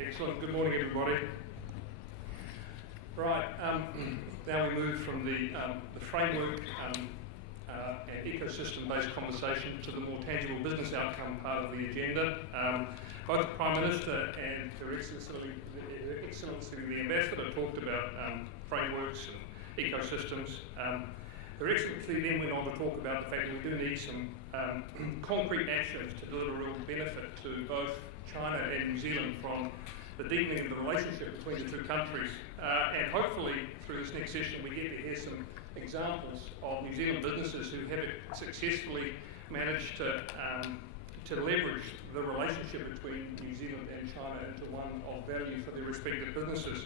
Excellent. Good morning, everybody. Right, now we move from the framework and ecosystem-based conversation to the more tangible business outcome part of the agenda. Both the Prime Minister and Her Excellency the Ambassador talked about frameworks and ecosystems. Her Excellency then went on to talk about the fact that we do need some concrete actions to deliver real benefit to both China and New Zealand from the deepening of the relationship between the two countries. And hopefully through this next session we get to hear some examples of New Zealand businesses who have successfully managed to leverage the relationship between New Zealand and China into one of value for their respective businesses.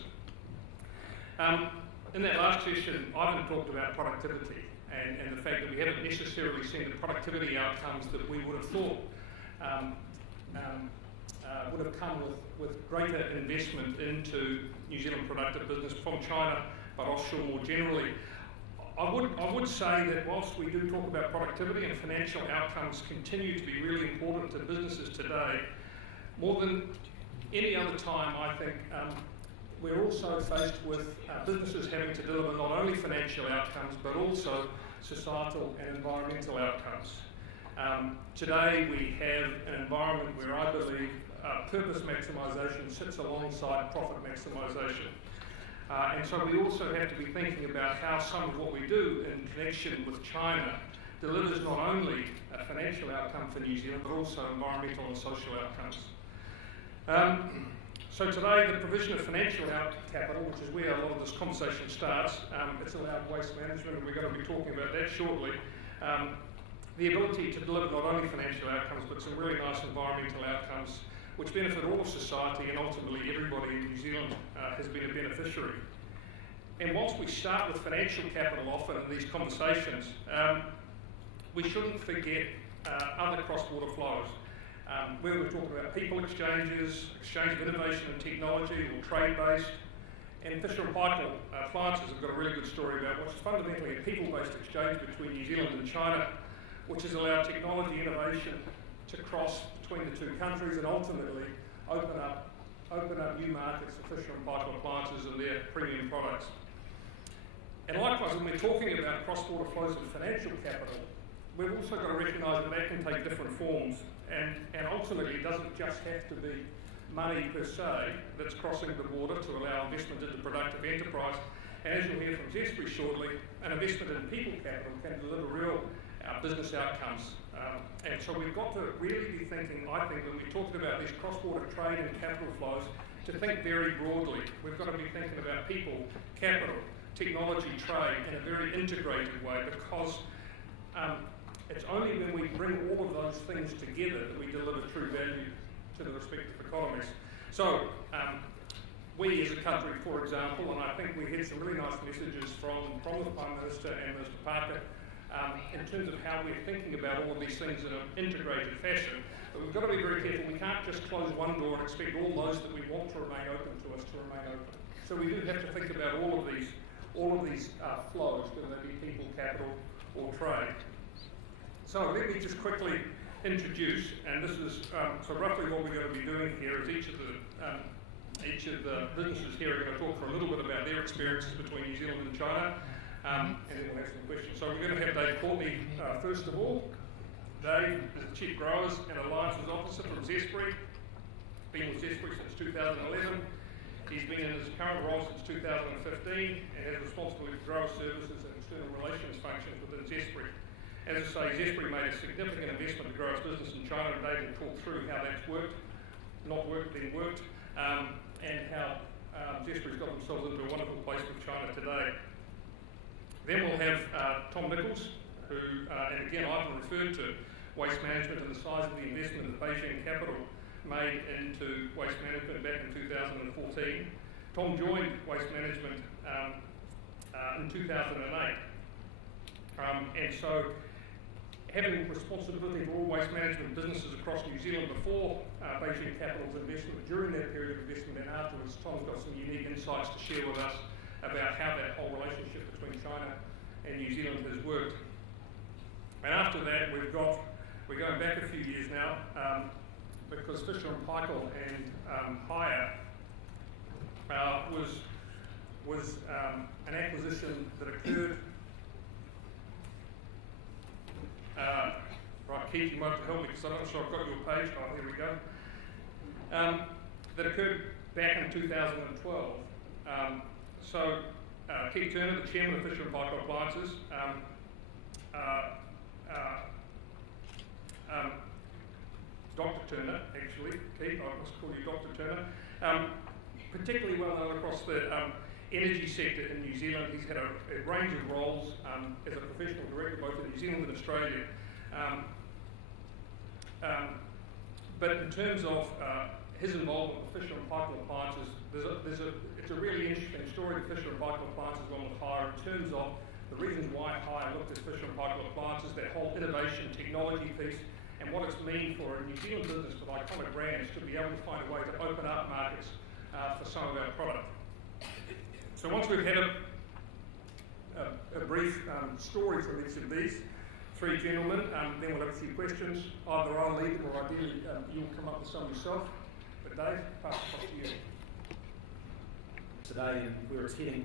In that last session, Ivan talked about productivity and the fact that we haven't necessarily seen the productivity outcomes that we would have thought would have come with greater investment into New Zealand productive business from China, but offshore more generally. I would say that whilst we do talk about productivity and financial outcomes continue to be really important to businesses today, more than any other time, I think we're also faced with businesses having to deliver not only financial outcomes, but also societal and environmental outcomes. Today we have an environment where I believe purpose maximisation sits alongside profit maximisation. And so we also have to be thinking about how some of what we do in connection with China delivers not only a financial outcome for New Zealand, but also environmental and social outcomes. So today, the provision of financial capital, which is where a lot of this conversation starts, it's allowed waste management, and we're going to be talking about that shortly. The ability to deliver not only financial outcomes, but some really nice environmental outcomes, which benefit all of society and ultimately everybody in New Zealand has been a beneficiary. And whilst we start with financial capital often in these conversations, we shouldn't forget other cross-border flows. Whether we're talking about people exchanges, exchange of innovation and technology, or trade-based, and Fisher & Paykel Appliances have got a really good story about what's fundamentally a people-based exchange between New Zealand and China, which has allowed technology innovation to cross between the two countries and ultimately open up new markets for Fisher & Paykel Appliances and their premium products. And likewise, when we're talking about cross-border flows of financial capital, we've also got to recognise that that can take different forms, and ultimately it doesn't just have to be money per se that's crossing the border to allow investment into productive enterprise. And as you'll hear from Zespri shortly, an investment in people capital can deliver real business outcomes. And so we've got to really be thinking, I think, when we're talking about these cross-border trade and capital flows, to think very broadly. We've got to be thinking about people, capital, technology, trade in a very integrated way, because it's only when we bring all of those things together that we deliver true value to the respective economies. So we as a country, for example, and I think we had some really nice messages from the Prime Minister and Mr. Parker in terms of how we're thinking about all of these things in an integrated fashion. But we've got to be very careful. We can't just close one door and expect all those that we want to remain open to us to remain open. So we do have to think about all of these flows, whether they be people, capital, or trade. So let me just quickly introduce, and this is so roughly what we're going to be doing here is each of the businesses here are going to talk for a little bit about their experiences between New Zealand and China, and then we'll have some questions. So we're going to have Dave Courtney first of all. Dave is the Chief Growers and Alliances Officer from Zespri. Been with Zespri since 2011. He's been in his current role since 2015 and has responsibility for grower services and external relations functions within Zespri. As I say, Zespri made a significant investment in growers business in China, and Dave will talk through how that's worked, not worked, then worked, and how Zespri's got themselves into a wonderful place with China today. Then we'll have Tom Nichols, who, and again, I've referred to waste management and the size of the investment that Beijing Capital made into waste management back in 2014. Tom joined waste management in 2008. And so, having responsibility for all waste management businesses across New Zealand before Beijing Capital's investment, during that period of investment and afterwards, Tom's got some unique insights to share with us about how that whole relationship between China and New Zealand has worked. And after that, we're going back a few years now, because Fisher & Paykel and Hire was an acquisition that occurred. Right, Keith, you might have to help me because I'm not sure I've got your page. Oh, here we go. That occurred back in 2012. Keith Turner, the chairman of Fisher & Paykel Appliances, Dr. Turner, actually, Keith, I must call you Dr. Turner, particularly well known across the energy sector in New Zealand. He's had a range of roles as a professional director both in New Zealand and Australia. But in terms of his involvement with Fisher & Paykel Appliances, it's a really interesting story that Fisher & Paykel Appliances went with Hire in terms of the reasons why Hire looked at Fisher & Paykel Appliances, that whole innovation technology piece, and what it's mean for a New Zealand business with iconic brands to be able to find a way to open up markets for some of our product. So once we've had a brief story from each of these three gentlemen, then we'll have a few questions. Either I'll lead them or ideally you'll come up with some yourself. But Dave, pass it across to you. Today and where it's heading,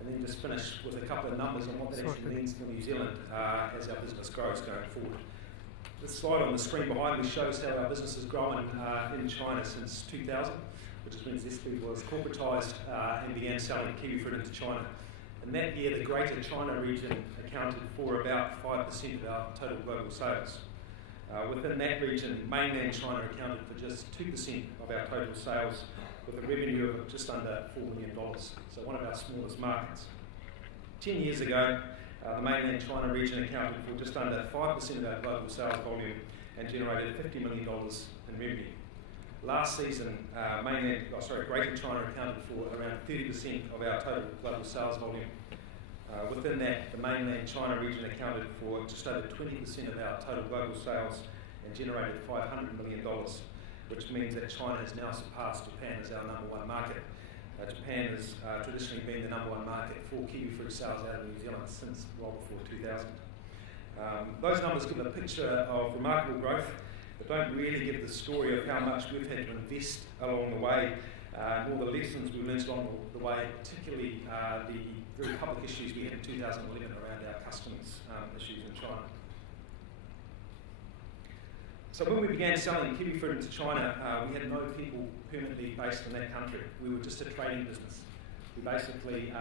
and then just finish with a couple of numbers on what that actually means for New Zealand as our business grows going forward. This slide on the screen behind me shows how our business has grown in China since 2000, which is when Zespri was corporatised and began selling kiwi fruit into China. In that year, the Greater China region accounted for about 5% of our total global sales. Within that region, mainland China accounted for just 2% of our total sales, with a revenue of just under $4 million, so one of our smallest markets. 10 years ago, the mainland China region accounted for just under 5% of our global sales volume and generated $50 million in revenue. Last season, Greater China accounted for around 30% of our total global sales volume. Within that, the mainland China region accounted for just over 20% of our total global sales and generated $500 million, which means that China has now surpassed Japan as our #1 market. Japan has traditionally been the #1 market for kiwi fruit sales out of New Zealand since well before 2000. Those numbers give a picture of remarkable growth, but don't really give the story of how much we've had to invest along the way, all the lessons we learned along the way, particularly the very public issues we had in 2011 around our customs issues in China. So when we began selling kiwi fruit into China, we had no people permanently based in that country. We were just a trading business. We basically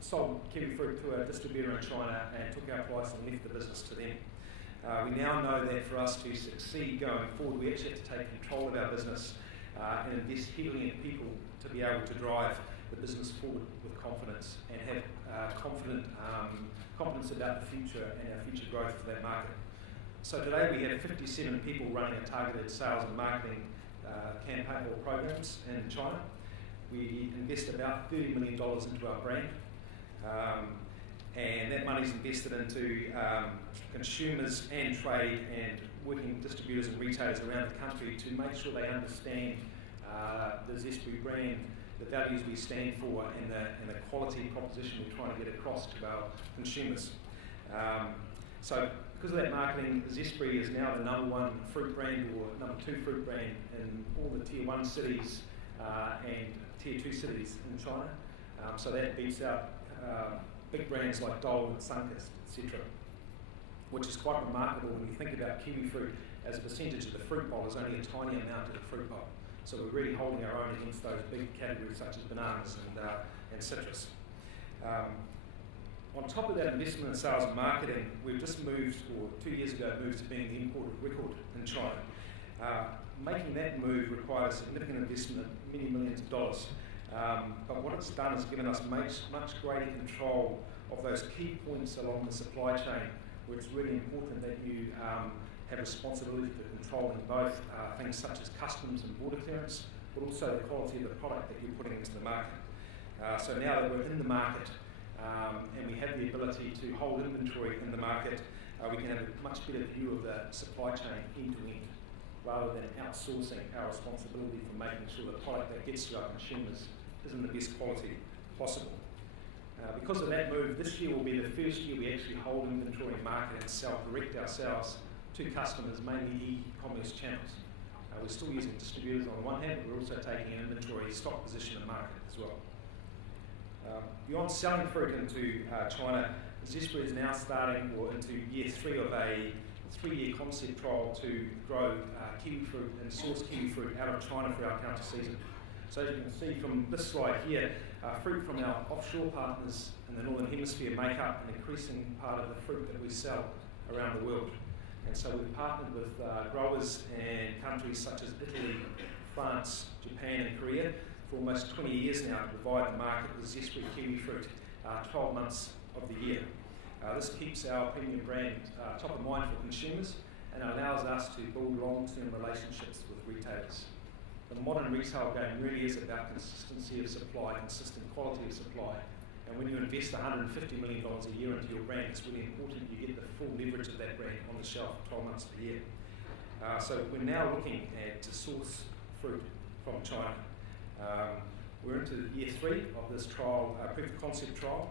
sold kiwi fruit to a distributor in China and took our price and left the business to them. We now know that for us to succeed going forward, we actually have to take control of our business and invest heavily in people to be able to drive the business forward with confidence and have confidence about the future and our future growth for that market. So today we have 57 people running a targeted sales and marketing campaign or programs in China. We invest about $30 million into our brand, and that money is invested into consumers and trade and working with distributors and retailers around the country to make sure they understand the Zespri brand, the values we stand for, and the quality proposition we're trying to get across to our consumers. So because of that marketing, Zespri is now the #1 fruit brand or #2 fruit brand in all the Tier 1 cities and Tier 2 cities in China. So that beats out big brands like Dole and Sunkist, etc., which is quite remarkable when you think about kiwi fruit as a percentage of the fruit bowl is only a tiny amount of the fruit bowl. So we're really holding our own against those big categories such as bananas and citrus. On top of that investment in sales and marketing, we've just moved, or 2 years ago, moved to being the imported record in China. Making that move required a significant investment, many millions of dollars. But what it's done is given us much greater control of those key points along the supply chain, where it's really important that you have responsibility for controlling both things such as customs and border clearance, but also the quality of the product that you're putting into the market. So now that we're in the market and we have the ability to hold inventory in the market, we can have a much better view of the supply chain end to end, rather than outsourcing our responsibility for making sure the product that gets to our consumers is in the best quality possible. Because of that move, this year will be the first year we actually hold inventory in market and sell direct ourselves to customers, mainly e-commerce channels. We're still using distributors on the one hand, but we're also taking an inventory stock position in market as well. Beyond selling fruit into China, Zespri is now starting into year 3 of a 3-year concept trial to grow kiwi fruit and source kiwi fruit out of China for our counter season. So as you can see from this slide here, fruit from our offshore partners in the Northern Hemisphere make up an increasing part of the fruit that we sell around the world. And so we've partnered with growers and countries such as Italy, France, Japan and Korea for almost 20 years now to provide the market with Zespri kiwi fruit 12 months of the year. This keeps our premium brand top of mind for consumers and allows us to build long-term relationships with retailers. The modern retail game really is about consistency of supply, consistent quality of supply. And when you invest $150 million a year into your brand, it's really important you get the full leverage of that brand on the shelf 12 months of the year. So we're now looking to source fruit from China. We're into year 3 of this trial, proof of concept trial.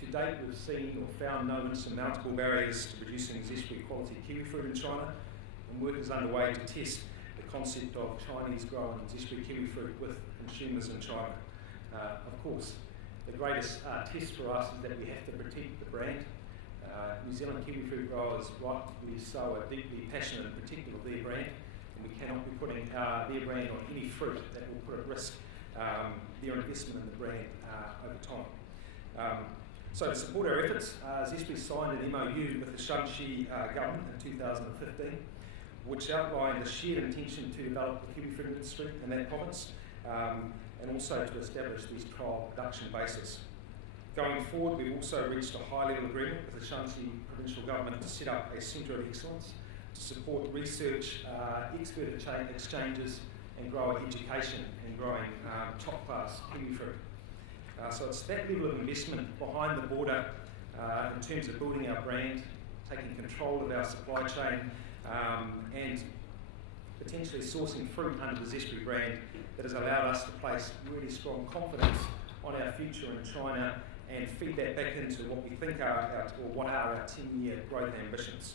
To date, we've seen or found no insurmountable barriers to producing Zespri quality kiwi fruit in China, and work is underway to test the concept of Chinese grown Zespri kiwi fruit with consumers in China. Of course, the greatest test for us is that we have to protect the brand. New Zealand kiwi fruit growers, rightly so, are deeply passionate and protective of their brand, and we cannot be putting their brand on any fruit that will put at risk their investment in the brand over time. So to support our efforts, Zespri signed an MOU with the Yashili government in 2015, which outlined a shared intention to develop the kiwi fruit industry in that province, and also to establish these trial production bases. Going forward, we've also reached a high-level agreement with the Yashili provincial government to set up a centre of excellence to support research, expert exchanges, and grower education in growing top-class kiwi fruit. So it's that level of investment behind the border in terms of building our brand, taking control of our supply chain, and potentially sourcing fruit under the Zespri brand that has allowed us to place really strong confidence on our future in China and feed that back into what we think are our 10-year growth ambitions.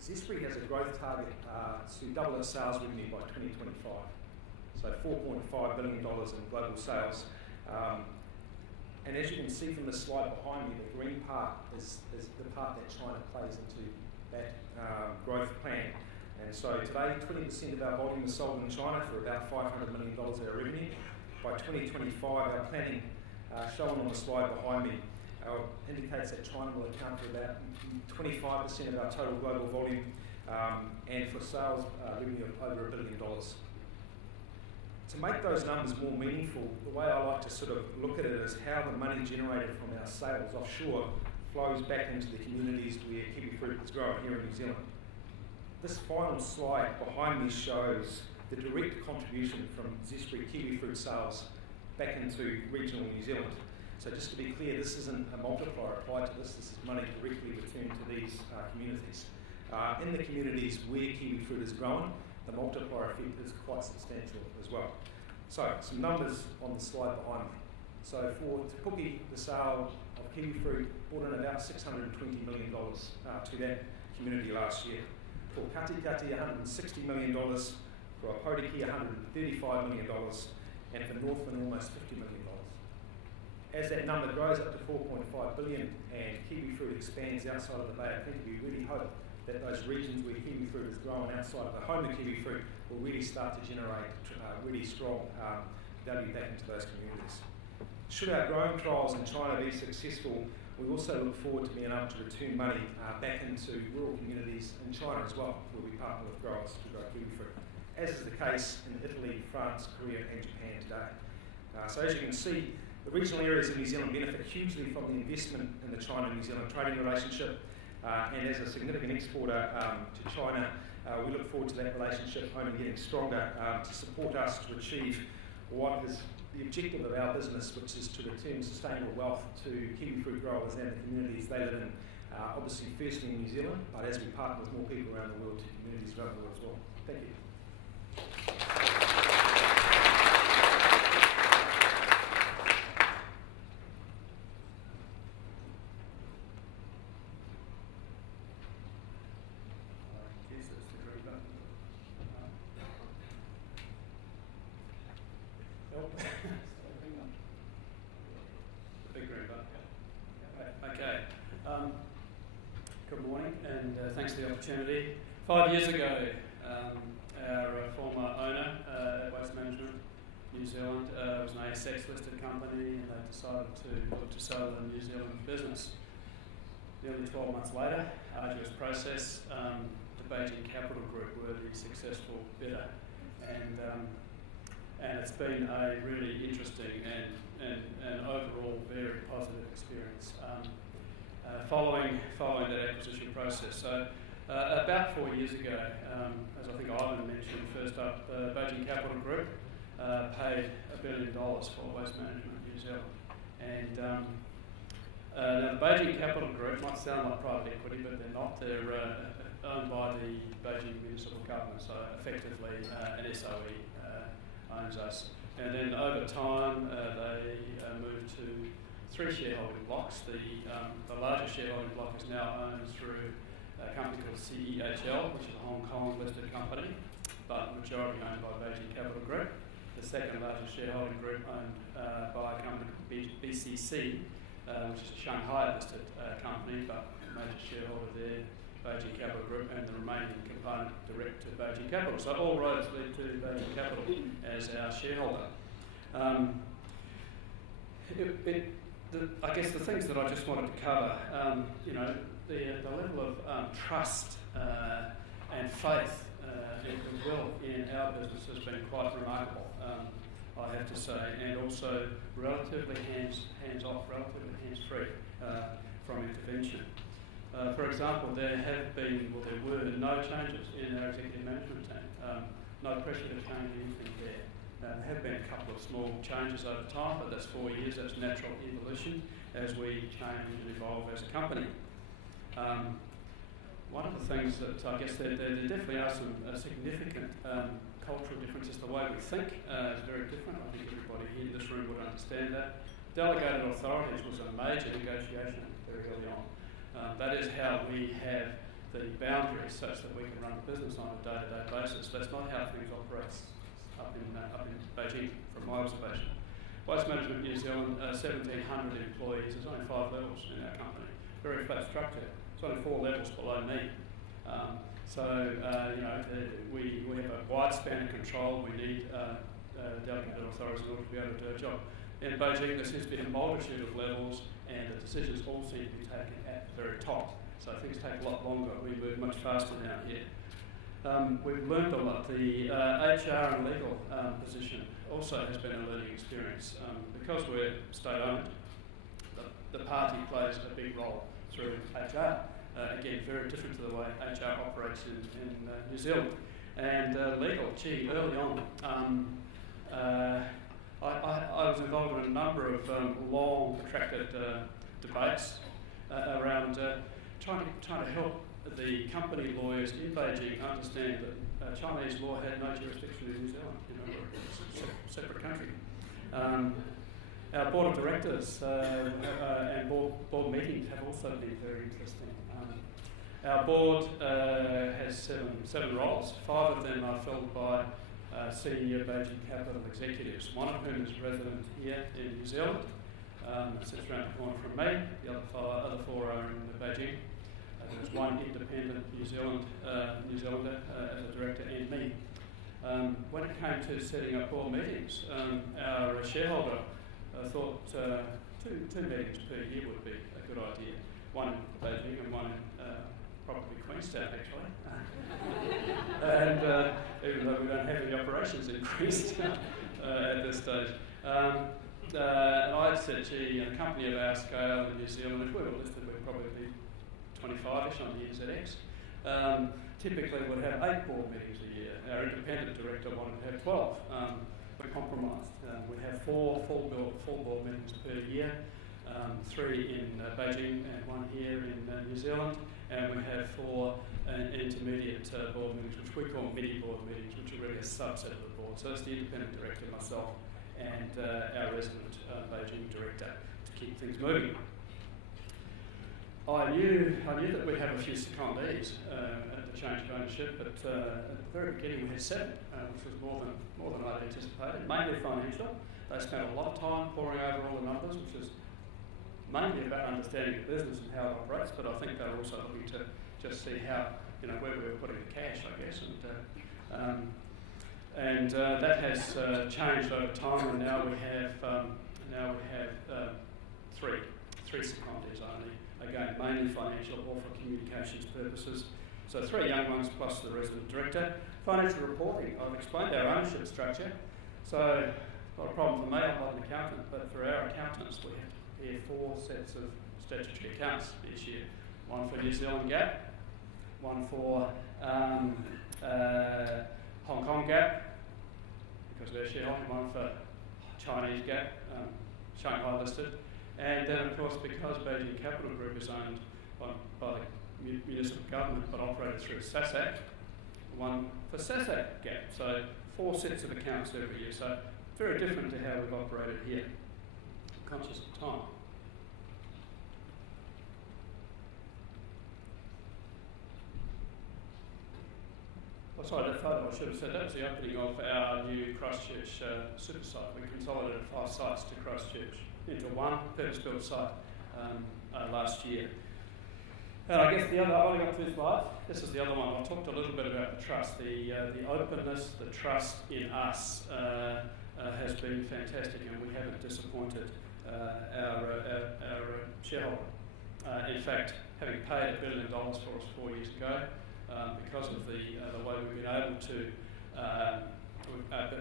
Zespri has a growth target to double its sales revenue by 2025. So $4.5 billion in global sales. And as you can see from the slide behind me, the green part is the part that China plays into that growth plan. And so today, 20% of our volume is sold in China for about $500 million of our revenue. By 2025, our planning, shown on the slide behind me, indicates that China will account for about 25% of our total global volume, and for sales revenue of over $1 billion. To make those numbers more meaningful, the way I like to sort of look at it is how the money generated from our sales offshore flows back into the communities where kiwi fruit is grown here in New Zealand. This final slide behind me shows the direct contribution from Zespri kiwi fruit sales back into regional New Zealand. So just to be clear, this isn't a multiplier applied to this is money directly returned to these communities. In the communities where kiwi fruit is grown, the multiplier effect is quite substantial as well. So, some numbers on the slide behind me. So for Te Puke, the sale of kiwi fruit brought in about $620 million to that community last year. For Kati Kati, $160 million. For Aporiki, $135 million. And for Northland, almost $50 million. As that number grows up to $4.5 billion and kiwi fruit expands outside of the Bay of Plenty, we really hope that those regions where kiwi fruit is grown outside of the home of kiwi fruit will really start to generate really strong value back into those communities. Should our growing trials in China be successful, we also look forward to being able to return money back into rural communities in China as well, where we partner with growers to grow kiwi fruit, as is the case in Italy, France, Korea and Japan today. So as you can see, the regional areas of New Zealand benefit hugely from the investment in the China-New Zealand trading relationship. And as a significant exporter to China, we look forward to that relationship only getting stronger to support us to achieve what is the objective of our business, which is to return sustainable wealth to kiwi fruit growers and the communities they live in, obviously firstly in New Zealand, but as we partner with more people around the world to communities around the world as well. Thank you. opportunity. 5 years ago, our former owner at Waste Management New Zealand was an ASX listed company, and they decided to look to sell the New Zealand business. Nearly 12 months later, arduous process, the Beijing Capital Group were the successful bidder, and it's been a really interesting and overall very positive experience following that acquisition process. So about 4 years ago, as I think Ivan mentioned, first up, Beijing Capital Group paid $1 billion for Waste Management New Zealand. And now the Beijing Capital Group might sound like private equity, but they're not. They're owned by the Beijing municipal government, so effectively an SOE owns us. And then over time, they moved to 3 shareholding blocks. The largest shareholding block is now owned through a company called CEHL, which is a Hong Kong listed company, but majority owned by Beijing Capital Group. The second largest shareholding group owned by a company called BCC, which is a Shanghai listed company, but the major shareholder there, Beijing Capital Group, and the remaining component direct to Beijing Capital. So all roads lead to Beijing Capital as our shareholder. I guess the things that I just wanted to cover, the level of trust and faith and goodwill in our business has been quite remarkable, I have to say, and also relatively hands-off, relatively hands-free from intervention. For example, there were no changes in our executive management team, no pressure to change anything there. There have been a couple of small changes over time, but that's 4 years, that's natural evolution as we change and evolve as a company. One of the things that I guess there definitely are some significant cultural differences. The way we think is very different. I think everybody here in this room would understand that. Delegated authorities was a major negotiation very early on. That is how we have the boundaries such that we can run the business on a day-to-day basis. That's not how things operate up in Beijing, from my observation. Waste Management New Zealand, 1,700 employees. There's only 5 levels in our company. Very flat structure. It's only 4 levels below me. We have a wide span of control. We need delegated authorities in order to be able to do our job. In Beijing, there seems to be a multitude of levels, and the decisions all seem to be taken at the very top. So things take a lot longer. We move much faster now here. We've learned a lot. The HR and legal position also has been a learning experience. Because we're state-owned, the party plays a big role through HR. Again, very different to the way HR operates in New Zealand. And legal, early on, I was involved in a number of long, protracted debates around trying to help the company lawyers in Beijing understand that Chinese law had no jurisdiction in New Zealand. We're a separate country. Our board of directors and board meetings have also been very interesting. Our board has seven roles. 5 of them are filled by senior Beijing Capital executives, one of whom is resident here in New Zealand, sits around the corner from me. The other 4 are in Beijing. There's one independent New Zealander as a director, and me. When it came to setting up board meetings, our shareholder thought 2 meetings per year would be a good idea. One in Beijing and one in probably Queenstown, actually. And even though we don't have any operations in Queenstown at this stage. And I said, gee, a company of our scale in New Zealand, if we were listed, we'd probably be 25-ish on the NZX. Typically would have 8 board meetings a year. Our independent director wanted to have 12. We compromised. We have 4 full board meetings per year, 3 in Beijing and 1 here in New Zealand, and we have 4 intermediate board meetings, which we call mini board meetings, which are really a subset of the board. So it's the independent director, myself, and our resident Beijing director to keep things moving. I knew that we'd have a few secondees at the change of ownership, but at the very beginning we had 7, which was more than I'd anticipated, mainly financial. They spent a lot of time poring over all the numbers, which is mainly about understanding the business and how it operates, but I think they're also looking to just see how where we were putting the cash, I guess. And that has changed over time, and now we have three secondees only. Again, mainly financial or for communications purposes. So 3 young ones plus the resident director. Financial reporting. I've explained our ownership structure. So not a problem for me, I'm not an accountant, but for our accountants, we have to prepare 4 sets of statutory accounts each year. One for New Zealand GAAP, one for Hong Kong GAAP, because they're shareholding, one for Chinese GAAP, Shanghai listed, and then of course because Beijing Capital Group is owned by the municipal government but operated through SASAC, one for SASAC GAAP. So 4 sets of accounts every year. So very different to how we've operated here. I'm conscious of time. Oh, sorry, that photo I should have said, that was the opening of our new Christchurch super site. We consolidated 5 sites to Christchurch into one purpose-built site last year. And I guess the other, I've only got 2 slides. This is the other one. I talked a little bit about the trust. The openness, the trust in us has been fantastic, and we haven't disappointed our shareholder. In fact, having paid $1 billion for us 4 years ago, because of the way we've been able to,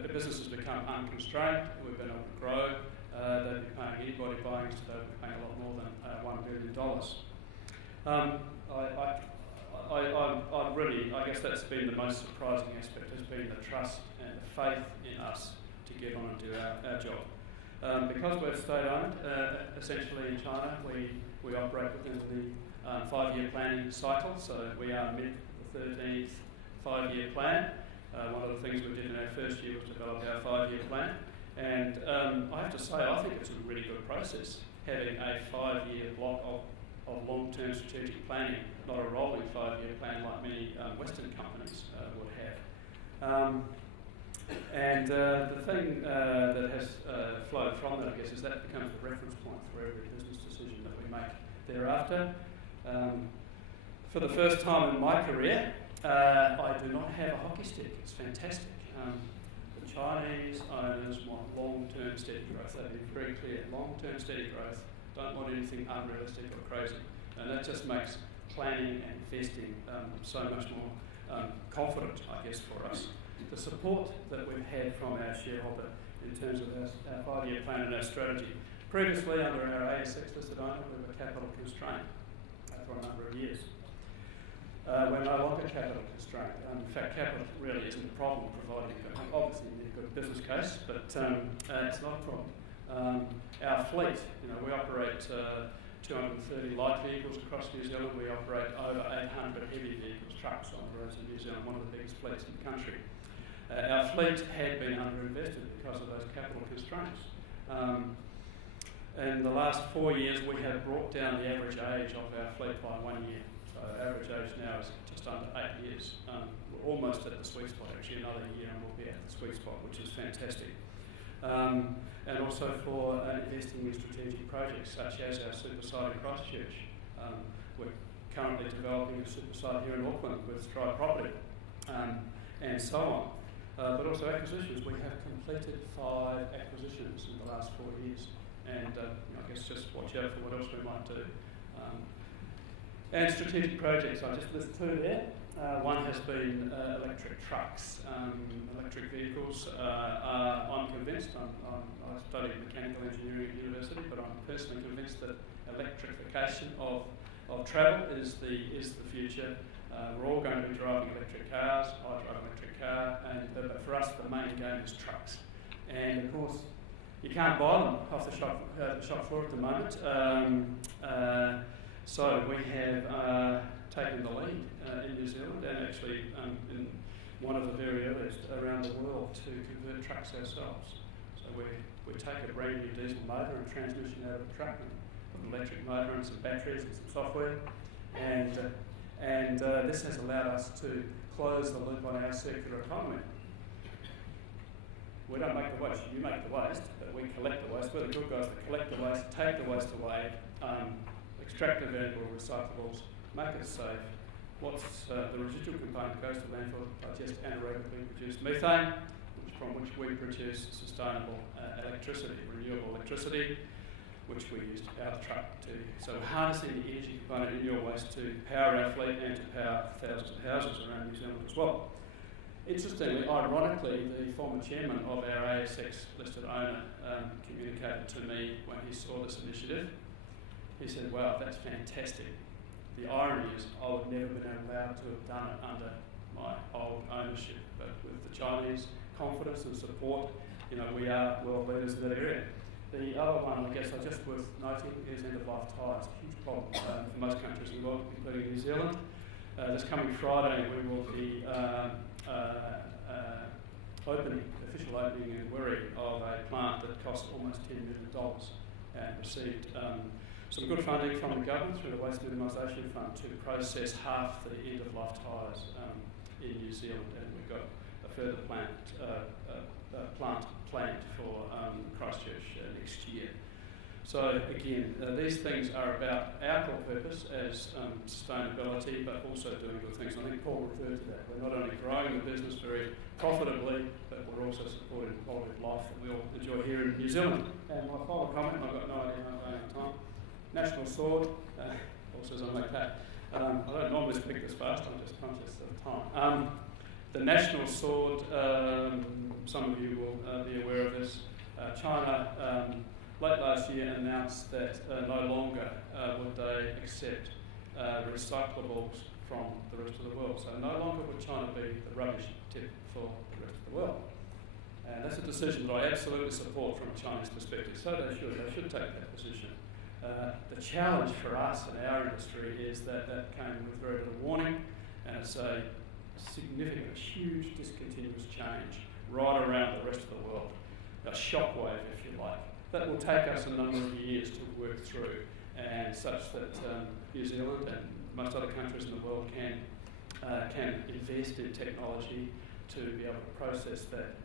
the business has become unconstrained, we've been able to grow, they'd be paying, anybody buying us today would be paying a lot more than $1 billion. I guess that's been the most surprising aspect, has been the trust and the faith in us to get on and do our job. Because we're state-owned, essentially in China, we operate within the 5-year planning cycle, so we are mid the 13th 5-year plan. One of the things we did in our first year was develop our 5-year plan, and I have to say I think it's a really good process, having a 5-year block of long-term strategic planning, not a rolling 5-year plan like many Western companies would have. And the thing that has flowed from that, I guess, is that becomes the reference point for every business decision that we make thereafter. For the first time in my career, I do not have a hockey stick. It's fantastic. The Chinese owners want long-term steady growth. They've been very clear. Long-term steady growth. Don't want anything unrealistic or crazy. And that just makes planning and investing so much more confident, I guess, for us. The support that we've had from our shareholder in terms of our 5-year plan and our strategy. Previously, under our ASX listed owner, we were capital constrained for a number of years. We're no longer capital constrained. In fact, capital really isn't a problem, providing obviously you need a good business case, but it's not a problem. Our fleet, we operate 230 light vehicles across New Zealand. We operate over 800 heavy vehicles, trucks on the roads in New Zealand, one of the biggest fleets in the country. Our fleet had been underinvested because of those capital constraints. In the last 4 years, we have brought down the average age of our fleet by 1 year. So our average age now is just under 8 years. We're almost at the sweet spot, actually another year and we'll be at the sweet spot, which is fantastic. And also for investing in strategic projects such as our super site in Christchurch. We're currently developing a super site here in Auckland with Stride Property and so on. But also acquisitions. We have completed 5 acquisitions in the last 4 years. And I guess just watch out for what else we might do. And strategic projects, I just list 2 there. One has been electric trucks, electric vehicles. I'm convinced, I studied mechanical engineering at university, but I'm personally convinced that electrification of travel is the future. We're all going to be driving electric cars. I drive an electric car, but for us the main game is trucks. And of course, you can't buy them off the shop floor at the moment. So we have taken the lead in New Zealand and actually in one of the very earliest around the world to convert trucks ourselves. So we take a brand new diesel motor and transmission out of the truck and put an electric motor and some batteries and some software. And this has allowed us to close the loop on our circular economy. We don't make the waste, you make the waste, but we collect the waste. We're the good guys that collect the waste, take the waste away, extract the valuable recyclables, make it safe, what's the residual component goes to landfill to digest anaerobically produced methane, from which we produce sustainable electricity, renewable electricity, which we use to power the truck. So we're harnessing the energy component in your waste to power our fleet and to power thousands of houses around New Zealand as well. Interestingly, ironically, the former chairman of our ASX-listed owner communicated to me when he saw this initiative. He said, "Wow, that's fantastic. The irony is I would never have been allowed to have done it under my old ownership, but with the Chinese confidence and support, we are world leaders in that area." The other one, I guess, just worth noting, is end-of-life tyres. A huge problem for most countries in the world, including New Zealand. This coming Friday, we will be official opening in Wirri of a plant that cost almost $10 million and received some good funding from the government through the Waste Minimisation Fund to process half the end-of-life tyres in New Zealand, and we've got a further plant planned for Christchurch next year. So again, these things are about our core purpose as sustainability, but also doing good things. I think Paul referred to that. We're not only growing the business very profitably, but we're also supporting the quality of life that we all enjoy here in New Zealand. And my final comment, I've got no idea how I'm going on time. National Sword, also as I make that. I don't normally speak this fast, I'm just conscious of time. The National Sword, some of you will be aware of this. China, late last year, announced that no longer would they accept recyclables from the rest of the world. So no longer would China be the rubbish tip for the rest of the world. And that's a decision that I absolutely support from a Chinese perspective. So they should take that position. The challenge for us in our industry is that that came with very little warning, and it's a significant, huge discontinuous change right around the rest of the world. A shockwave, if you like, that will take us a number of years to work through, and such that New Zealand and most other countries in the world can invest in technology to be able to process that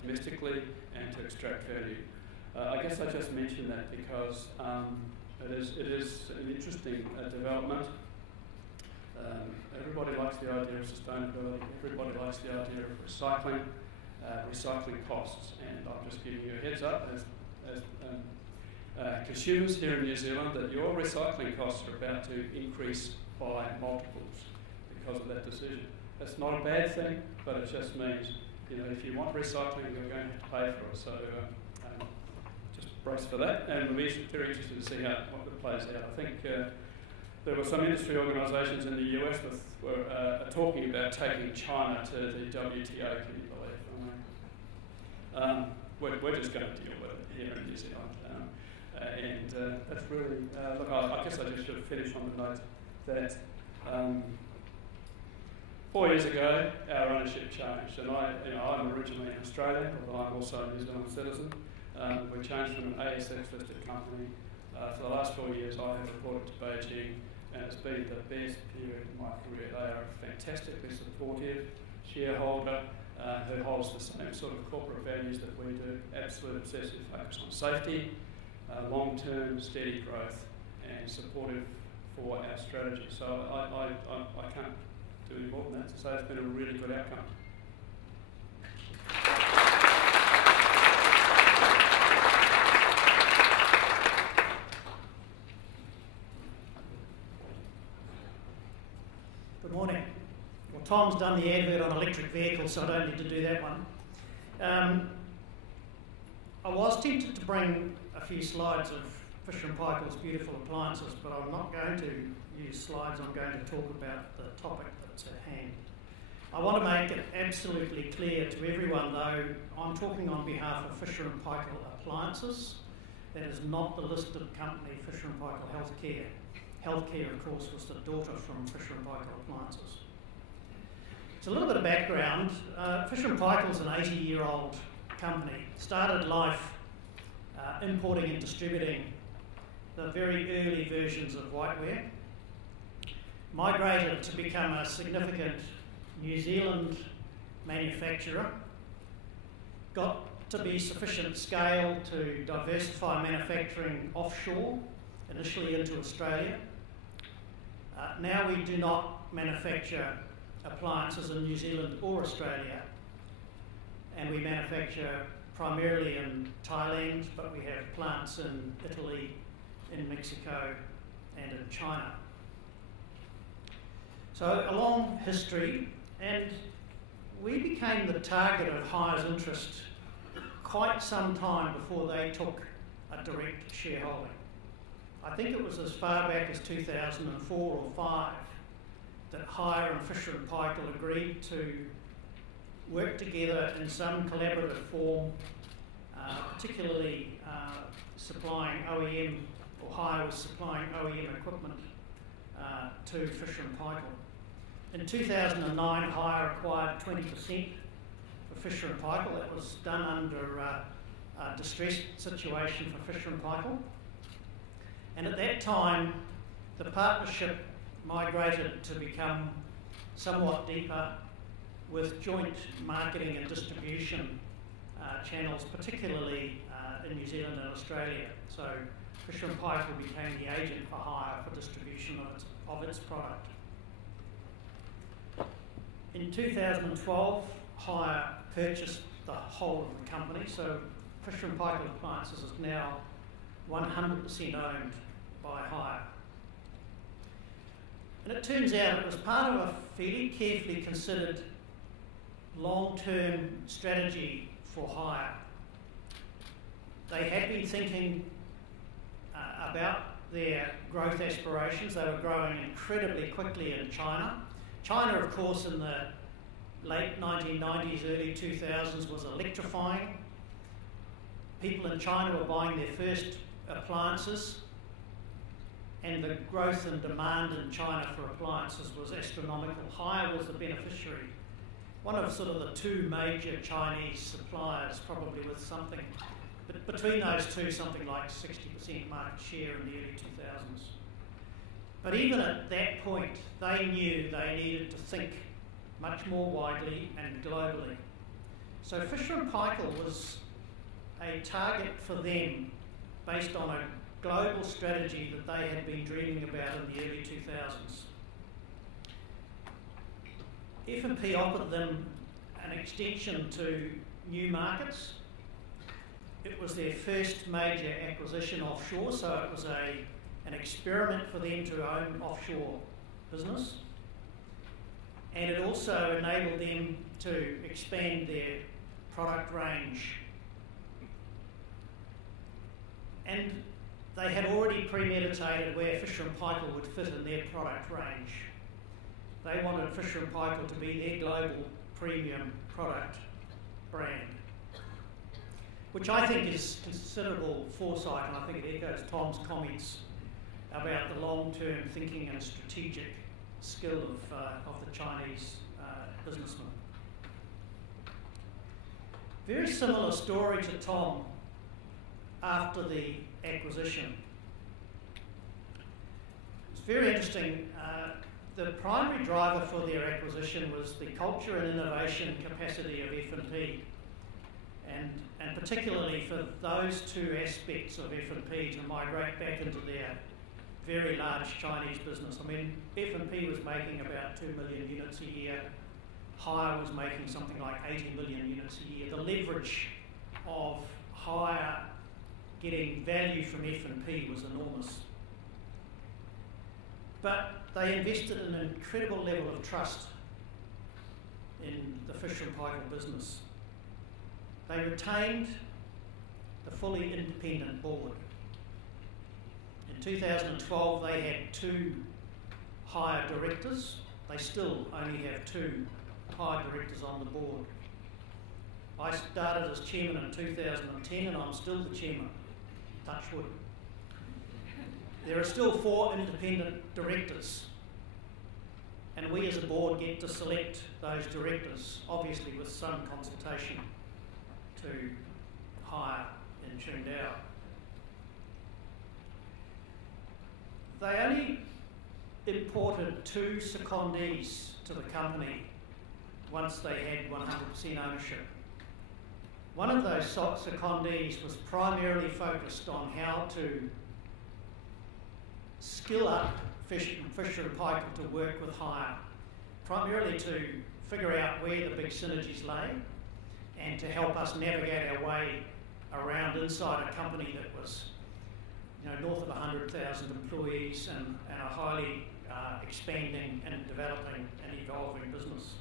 domestically and to extract value. I guess I just mentioned that because it is an interesting development. Everybody likes the idea of sustainability. Everybody likes the idea of recycling. Recycling costs, and I'm just giving you a heads up as consumers here in New Zealand that your recycling costs are about to increase by multiples because of that decision. That's not a bad thing, but it just means, if you want recycling, you're going to have to pay for it. So just brace for that, and we'll be very interested to see what it plays out. I think there were some industry organisations in the US that were talking about taking China to the WTO, can you believe? We're just going to deal with it here in New Zealand. And that's really, look, I guess I just should finish on the note that 4 years ago, our ownership changed. And I'm originally an Australian, although I'm also a New Zealand citizen. We changed from an ASX-listed company. For the last 4 years, I have reported to Beijing, and it's been the best period in my career. They are a fantastically supportive shareholder who holds the same sort of corporate values that we do, absolute obsessive focus on safety, long-term steady growth, and supportive for our strategy. So I can't do any more than that to say it's been a really good outcome. Good morning. Well, Tom's done the advert on electric vehicles, so I don't need to do that one. I was tempted to bring a few slides of Fisher & Paykel's beautiful appliances, but I'm not going to use slides. I'm going to talk about the topic that's at hand. I want to make it absolutely clear to everyone, though, I'm talking on behalf of Fisher & Paykel Appliances. That is not the listed company, Fisher & Paykel Healthcare. Healthcare, of course, was the daughter from Fisher & Paykel Appliances. So a little bit of background. Fisher & Paykel is an 80-year-old company. Started life importing and distributing the very early versions of whiteware. Migrated to become a significant New Zealand manufacturer. Got to be sufficient scale to diversify manufacturing offshore, initially into Australia. Now we do not manufacture appliances in New Zealand or Australia, and we manufacture primarily in Thailand, but we have plants in Italy, in Mexico, and in China. So a long history, and we became the target of Hire's interest quite some time before they took a direct shareholding. I think it was as far back as 2004 or 5 that Hire and Fisher & Paykel agreed to work together in some collaborative form, particularly supplying OEM, or Hire was supplying OEM equipment to Fisher & Paykel. In 2009, Hire acquired 20% of Fisher & Paykel. That was done under a distressed situation for Fisher & Paykel. And at that time, the partnership migrated to become somewhat deeper with joint marketing and distribution channels, particularly in New Zealand and Australia. So Fisher & Paykel became the agent for Hire for distribution of its product. In 2012, Hire purchased the whole of the company, so Fisher & Paykel Appliances is now 100% owned by Hire. And it turns out it was part of a fairly carefully considered long-term strategy for Hire. They had been thinking about their growth aspirations. They were growing incredibly quickly in China. China, of course, in the late 1990s, early 2000s was electrifying. People in China were buying their first appliances, and the growth and demand in China for appliances was astronomical. Hire was the beneficiary. One of sort of the two major Chinese suppliers, probably with something, but between those two, something like 60% market share in the early 2000s. But even at that point, they knew they needed to think much more widely and globally. So Fisher & Paykel was a target for them based on a global strategy that they had been dreaming about in the early 2000s. F&P offered them an extension to new markets. It was their first major acquisition offshore, so it was an experiment for them to own offshore business. And it also enabled them to expand their product range. And they had already premeditated where Fisher & Paykel would fit in their product range. They wanted Fisher & Paykel to be their global premium product brand, which I think is considerable foresight, and I think it echoes Tom's comments about the long-term thinking and strategic skill of the Chinese businessman. Very similar story to Tom after the acquisition. It's very interesting. The primary driver for their acquisition was the culture and innovation capacity of F&P, and particularly for those two aspects of F&P to migrate back into their very large Chinese business. I mean, F&P was making about 2 million units a year. Hire was making something like 80 million units a year. The leverage of Hire getting value from F&P was enormous. But they invested an incredible level of trust in the Fisher & Paykel business. They retained the fully independent board. In 2012, they had 2 Hire directors. They still only have 2 Hire directors on the board. I started as chairman in 2010, and I'm still the chairman. Touch wood. There are still 4 independent directors, and we as a board get to select those directors, obviously with some consultation to Hire in Qingdao. They only imported 2 secondees to the company once they had 100% ownership. One of those secondees was primarily focused on how to skill up Fisher and Paykel to work with Hire, primarily to figure out where the big synergies lay and to help us navigate our way around inside a company that was, north of 100,000 employees and a highly expanding and developing and evolving business.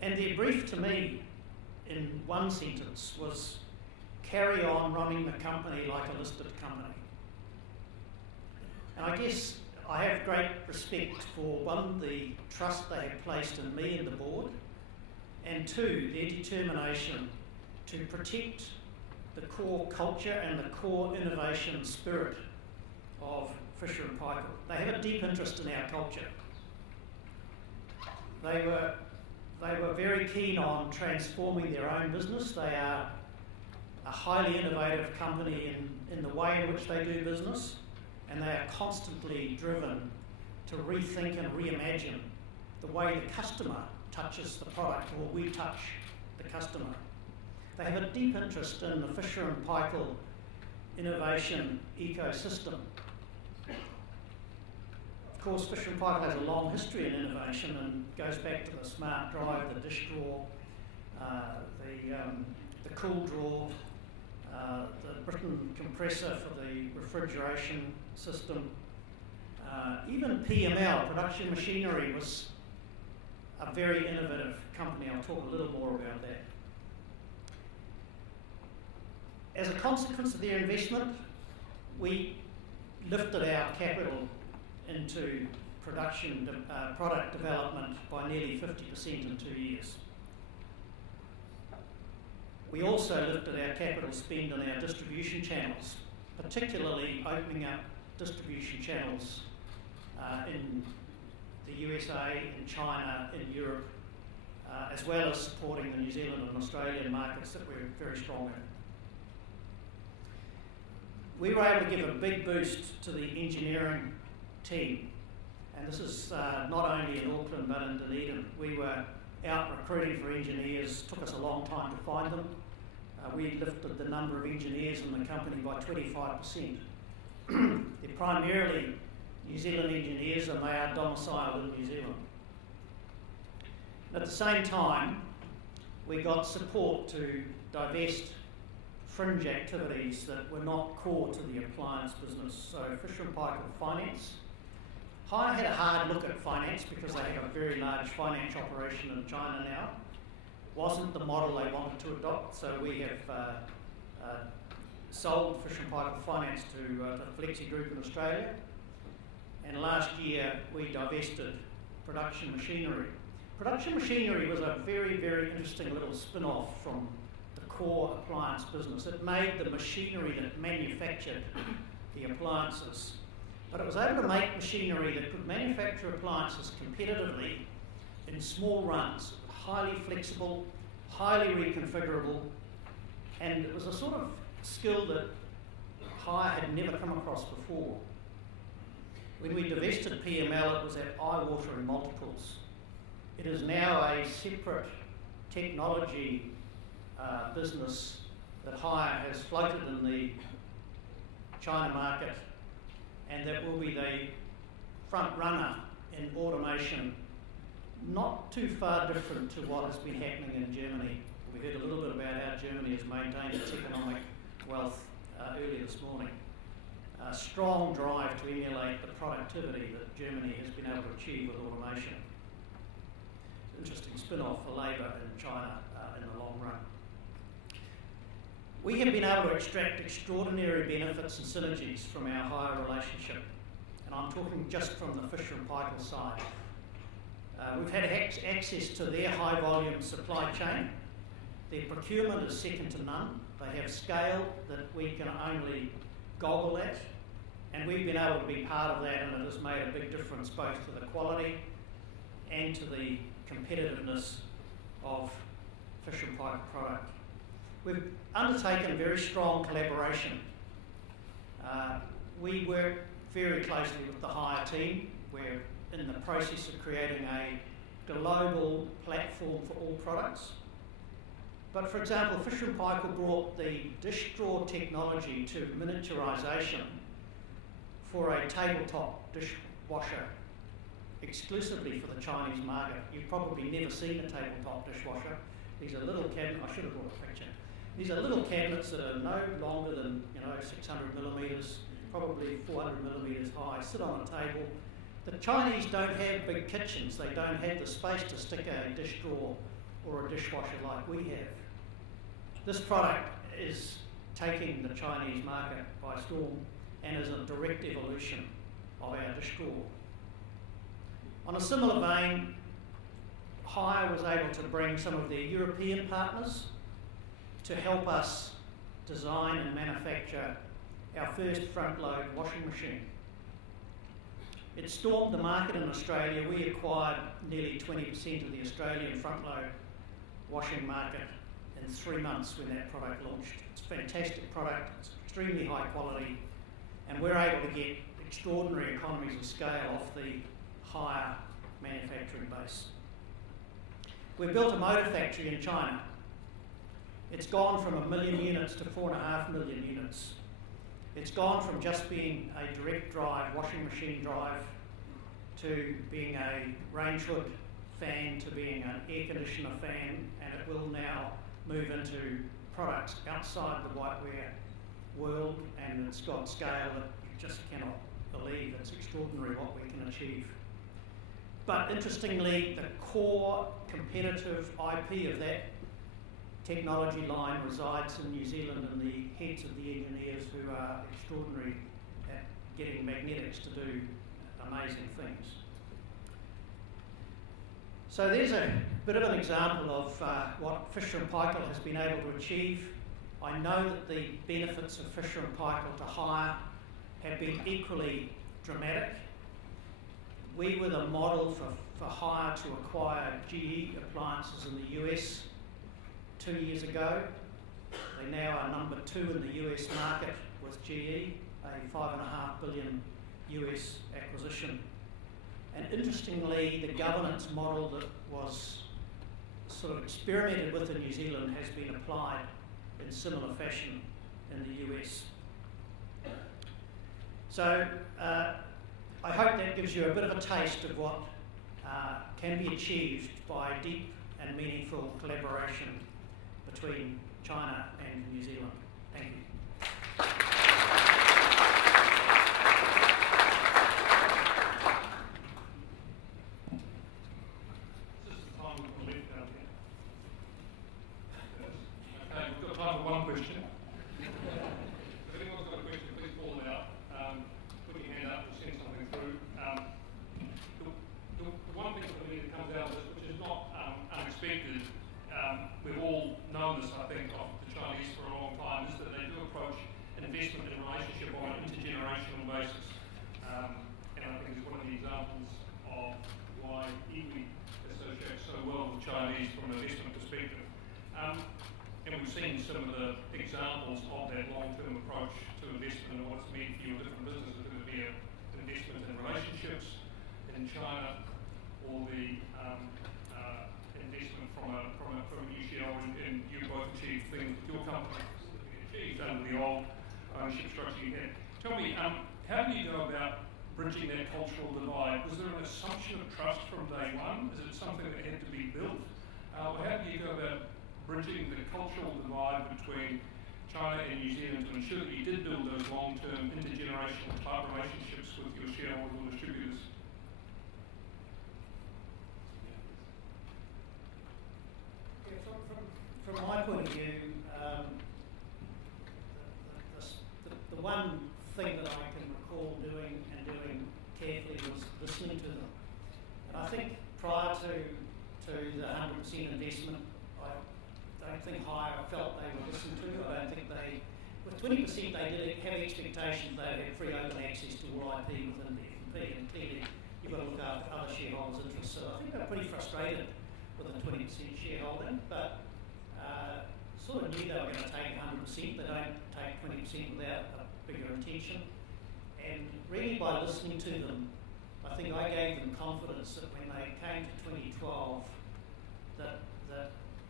And their brief to me, in one sentence, was carry on running the company like a listed company. And I guess I have great respect for, one, the trust they have placed in me and the board, and two, their determination to protect the core culture and the core innovation spirit of Fisher and Paykel. They have a deep interest in our culture. They were very keen on transforming their own business. They are a highly innovative company in the way in which they do business, and they are constantly driven to rethink and reimagine the way the customer touches the product, or we touch the customer. They have a deep interest in the Fisher and Paykel innovation ecosystem. Of course, Fisher and Paykel has a long history in innovation and goes back to the smart drive, the dish drawer, the cool drawer, the Britain compressor for the refrigeration system. Even PML, production machinery, was a very innovative company. I'll talk a little more about that. As a consequence of their investment, we lifted our capital into product development by nearly 50% in 2 years. We also lifted our capital spend on our distribution channels, particularly opening up distribution channels in the USA, in China, in Europe, as well as supporting the New Zealand and Australian markets that we're very strong in. We were able to give a big boost to the engineering team, and this is not only in Auckland but in Dunedin. We were out recruiting for engineers. Took us a long time to find them. We lifted the number of engineers in the company by 25%. They're primarily New Zealand engineers, and they are domiciled in New Zealand. At the same time, we got support to divest fringe activities that were not core to the appliance business. So Fisher and Paykel Finance. Hire had a hard look at finance because they have a very large finance operation in China now. Wasn't the model they wanted to adopt, so we have sold Fisher and Paykel Finance to the Flexi Group in Australia. And last year we divested production machinery. Production machinery was a very, very interesting little spin-off from the core appliance business. It made the machinery that manufactured the appliances, but it was able to make machinery that could manufacture appliances competitively in small runs, highly flexible, highly reconfigurable, and it was a sort of skill that Hire had never come across before. When we divested PML, it was at eye-watering multiples. It is now a separate technology business that Hire has floated in the China market, and that will be the front runner in automation, not too far different to what has been happening in Germany. We heard a little bit about how Germany has maintained its economic wealth earlier this morning. A strong drive to emulate the productivity that Germany has been able to achieve with automation. Interesting spin-off for labour in China in the long run. We have been able to extract extraordinary benefits and synergies from our Hire relationship, and I'm talking just from the Fisher and Paykel side. We've had access to their high-volume supply chain. Their procurement is second to none. They have scale that we can only goggle at, and we've been able to be part of that, and it has made a big difference both to the quality and to the competitiveness of Fisher and Paykel product. We've undertaken very strong collaboration. We work very closely with the Hire team. We're in the process of creating a global platform for all products. But for example, Fisher and Paykel brought the dish drawer technology to miniaturisation for a tabletop dishwasher exclusively for the Chinese market. You've probably never seen a tabletop dishwasher. These are little cabinets. I should have brought a picture. These are little cabinets that are no longer than 600 millimetres, probably 400 millimetres high, sit on a table. The Chinese don't have big kitchens. They don't have the space to stick a dish drawer or a dishwasher like we have. This product is taking the Chinese market by storm and is a direct evolution of our dish drawer. On a similar vein, Hire was able to bring some of their European partners to help us design and manufacture our first front-load washing machine. It stormed the market in Australia. We acquired nearly 20% of the Australian front-load washing market in 3 months when that product launched. It's a fantastic product, it's extremely high quality, and we're able to get extraordinary economies of scale off the higher manufacturing base. We've built a motor factory in China. It's gone from 1 million units to 4.5 million units. It's gone from just being a direct drive, washing machine drive, to being a range hood fan, to being an air conditioner fan, and it will now move into products outside the whiteware world, and it's got scale that you just cannot believe. It's extraordinary what we can achieve. But interestingly, the core competitive IP of that technology line resides in New Zealand, and the heads of the engineers who are extraordinary at getting magnetics to do amazing things. So there's a bit of an example of what Fisher & Paykel has been able to achieve. I know that the benefits of Fisher & Paykel to Hire have been equally dramatic. We were the model for Hire to acquire GE appliances in the US 2 years ago. They now are number 2 in the US market with GE, a $5.5 billion US acquisition. And interestingly, the governance model that was sort of experimented with in New Zealand has been applied in similar fashion in the US. So I hope that gives you a bit of a taste of what can be achieved by deep and meaningful collaboration between China and New Zealand. Thank you. This is the time we've got left down here. Okay, we've got time for one question. If anyone's got a question, please call it out. Put your hand up, we'll send something through. The one thing for me that comes out of this, which is not unexpected, we've all known this, I think, of the Chinese for a long time, is that they do approach investment and relationship on an intergenerational basis. And I think it's one of the examples of why Iwi associates so well with the Chinese from an investment perspective. And we've seen some of the examples of that long-term approach to investment and what it's meant for your different businesses, whether it be an investment in relationships in China or the investment from a new shareholder, and you both achieved things with your company achieved under the old ownership structure you had. Tell me, how do you go about bridging that cultural divide? Was there an assumption of trust from day one? Is it something that had to be built? How do you go about bridging the cultural divide between China and New Zealand to ensure that you did build those long-term intergenerational type relationships with your shareholders or distributors? From my point of view, the one thing that I can recall doing carefully was listening to them. And I think prior to the 100% investment, I don't think Hire felt they were listened to. I don't think they, with 20% they did have expectations they had free open access to all IP within the F&P, and clearly you've got to look after other shareholders' interests. So I think they're pretty frustrated with a 20% shareholding, but sort of knew they were going to take 100%. They don't take 20% without a bigger intention. And really by listening to them, I think I gave them confidence that when they came to 2012, that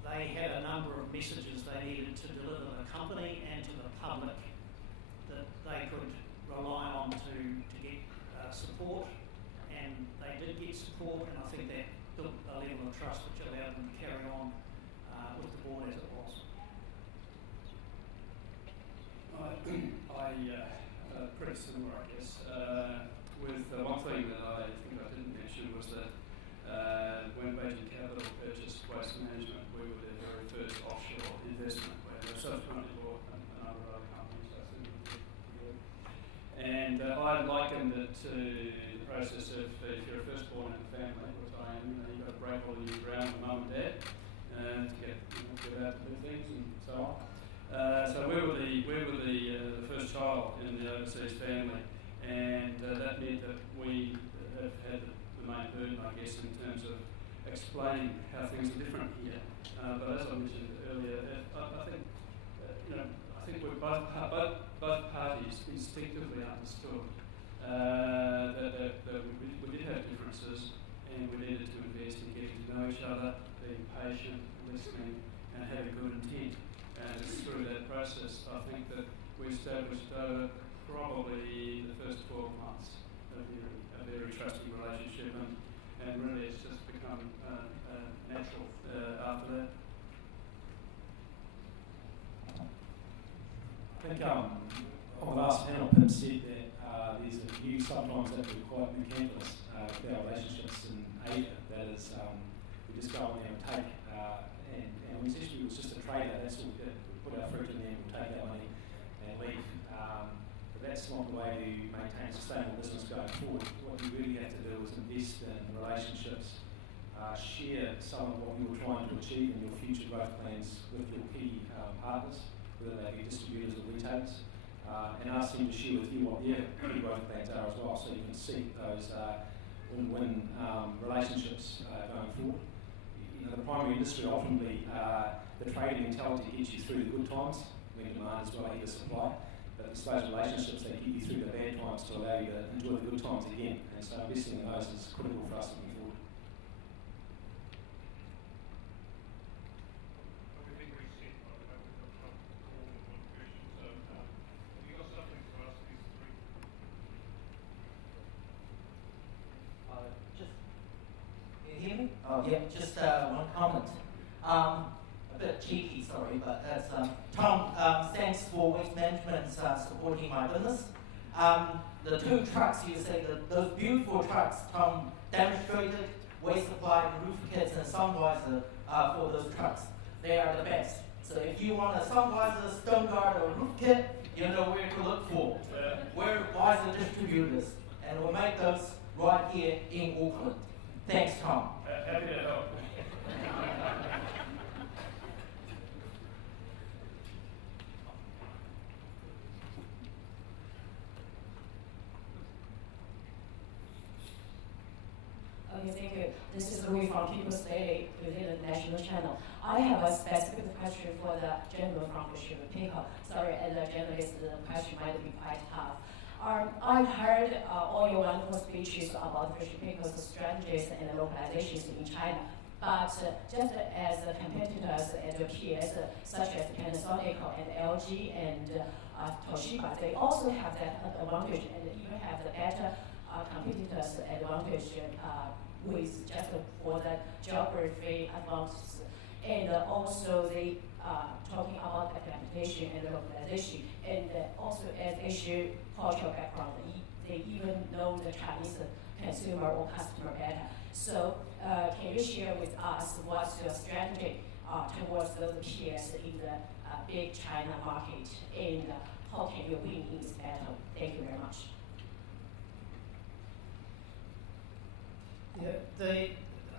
they had a number of messages they needed to deliver to the company and to the public that they could rely on to support, and they did get support, and I think that built a level of trust which allowed them to carry on with the board as it was. Pretty similar, I guess. With one thing that I think I didn't mention was that when Beijing Capital purchased Waste Management, we were their very first offshore investment, where they subsequently bought a number of other companies. And I likened it to the process of if you're a firstborn in a family, which I am, you've got to break all the new ground with mum and dad to get out to do things and so on. So we were the first child in the overseas family, and that meant that we have had the main burden, I guess, in terms of explaining how things are different here. But as I mentioned earlier, I think we're both parties instinctively understood that we did have differences, and we needed to invest in getting to know each other, being patient, listening, and having good intent. And it's through that process, I think, that we established probably the first 12 months a very trusting relationship, and really it's just become natural after that. I think on the last panel, Pip said that there's a view sometimes that we're quite mechanical with our relationships in Asia. That is, we just go in there and take. And Zespri was just a trader, that's all we did. We put our fruit in there, we'll take our money and leave. But that's not the way to maintain sustainable business going forward. What you really have to do is invest in relationships, share some of what you were trying to achieve in your future growth plans with your key partners, whether they be distributors or retailers, and ask them to share with you what their key growth plans are as well, so you can see those win-win relationships going forward. The primary industry, ultimately, the trading mentality gets you through the good times when demand is well ahead of supply, but it's those relationships that get you through the bad times to allow you to enjoy the good times again. And so investing in those is critical for us looking forward. Hear me? Oh, yeah, just one comment. A bit cheeky, sorry, but that's Tom, thanks for Waste Management supporting my business. The two trucks, you say, those beautiful trucks Tom demonstrated, waste supply, roof kits, and sun visor for those trucks. They are the best. So if you want a sun visor, stone guard, or roof kit, you know where to look for. We're visor distributors, and we'll make those right here in Auckland. Thanks, Tom. Happy to help. Okay, thank you. This is Louis from People's Daily within the national channel. I have a specific question for the gentleman from Paykel. Sorry, as a journalist, the question might be quite tough. I've heard all your wonderful speeches about Paykel's strategies and localizations in China, but just as the competitors and the peers, such as Panasonic and LG and Toshiba, they also have that advantage and even have the better competitors' advantage with just for the geography advantages. And also they talking about adaptation and localization, and also as issue cultural background, they even know the Chinese consumer or customer better. So can you share with us what's your strategy towards those peers in the big China market, and how can you win in this battle? Thank you very much. Yeah,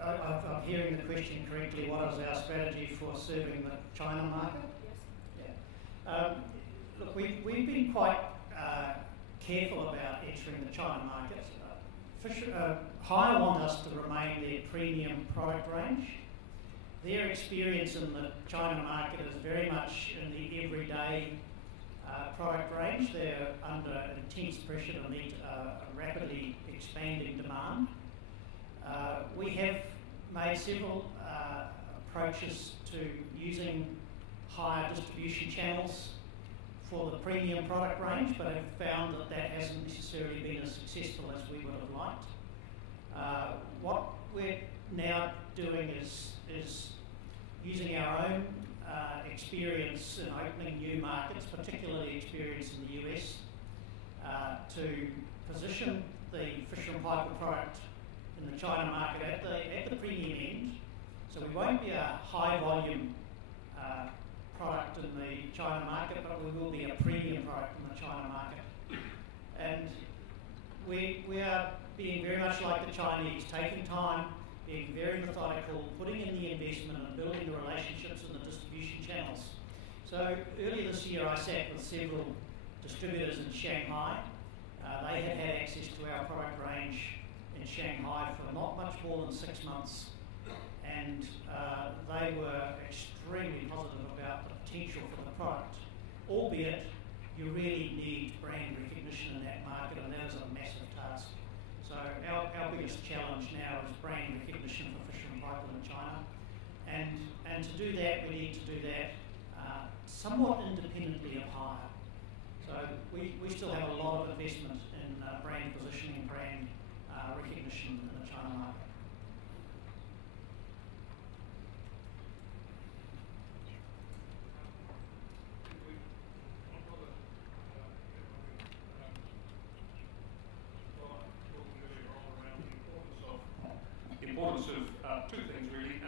I'm hearing the question correctly. What is our strategy for serving the China market? Yes. Yeah. Look, we've been quite careful about entering the China market. Hire want us to remain their premium product range. Their experience in the China market is very much in the everyday product range. They're under intense pressure to meet a rapidly expanding demand. We have made several approaches to using higher distribution channels for the premium product range, but have found that that hasn't necessarily been as successful as we would have liked. What we're now doing is using our own experience in opening new markets, particularly experience in the US, to position the Fisher & Paykel product in the China market at the premium end. So we won't be a high volume product in the China market, but we will be a premium product in the China market. And we are being very much like the Chinese, taking time, being very methodical, putting in the investment and building the relationships and the distribution channels. So earlier this year I sat with several distributors in Shanghai. They had had access to our product range in Shanghai for not much more than 6 months, and they were extremely positive about the potential for the product, albeit you really need brand recognition in that market, and that is a massive task. So our biggest challenge now is brand recognition for Fisher & Paykel in China, and to do that we need to do that somewhat independently of hire. So we still have a lot of investment in brand positioning, brand recognition in the China market. Importance of two things really,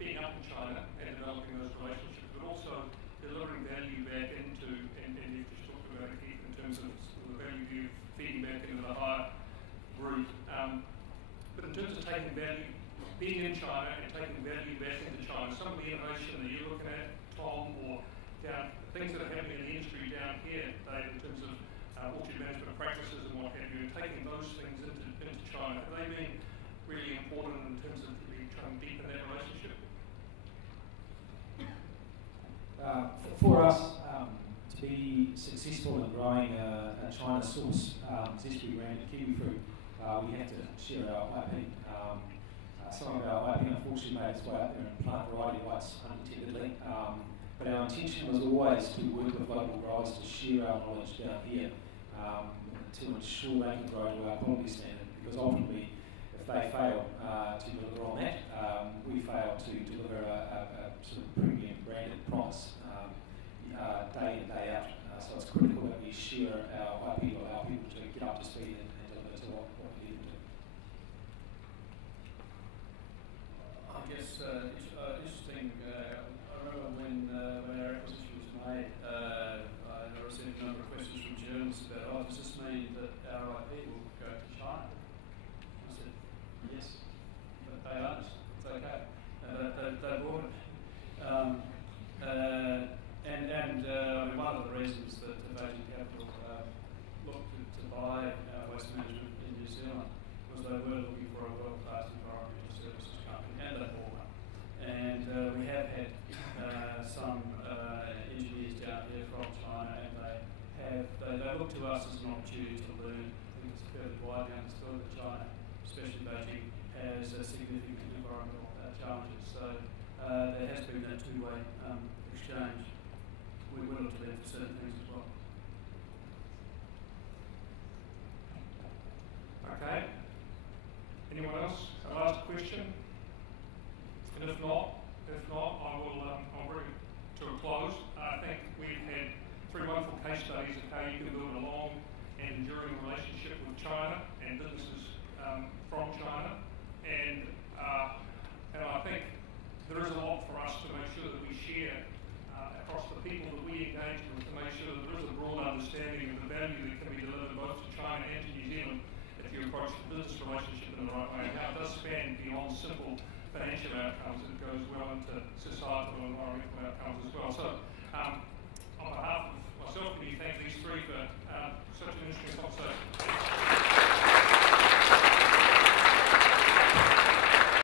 being up in China and developing those relationships, but also delivering value back into, and you've just talked about it, Keith, in terms of the value you feeding back into the higher group. But in terms of taking value, being in China and taking value back into China, some of the innovation that you're looking at, Tom, or things that are happening in the industry down here, Dave, in terms of orchard management practices and what have you, and taking those things into China, have they been really important in terms of really trying to deepen that relationship? For us, to be successful in growing a China source Zespri branded kiwi fruit, we have to share our IP. Some of our IP unfortunately made its way out there in plant variety rights unintendedly, but our intention was always to work with local growers to share our knowledge down here to ensure they can grow to our quality standard, because ultimately if they fail to deliver on that, we fail to deliver a sort of premium branded promise day in, day out. So it's critical that we share our IP to allow people to get up to speed and deliver to what we need to do. I guess interesting. I remember when our acquisition was made, I received a number of questions from journalists about, does this mean that our IP will go to China? I said, yes, but they aren't. It's okay. They bought it. I mean, one of the reasons that Beijing Capital looked to buy waste management in New Zealand was they were looking for a world-class environmental services company, and they bought one. And we have had some engineers down here from China, and they look to us as an opportunity to learn. I think it's fairly widely understood that China, especially Beijing, has significant environmental challenges. So there has been that two-way exchange. We will look to them for certain things as well. Okay. Anyone else? A last question? And if not, I will I'll bring it to a close. I think we've had 3 wonderful case studies of how you can build a long and enduring relationship with China and businesses from China, and I think there is a lot for us to make sure that we share across the people that we engage with, to make sure that there is a broad understanding of the value that can be delivered both to China and to New Zealand if you approach the business relationship in the right way. How it does span beyond simple financial outcomes, it goes well into societal and environmental outcomes as well. So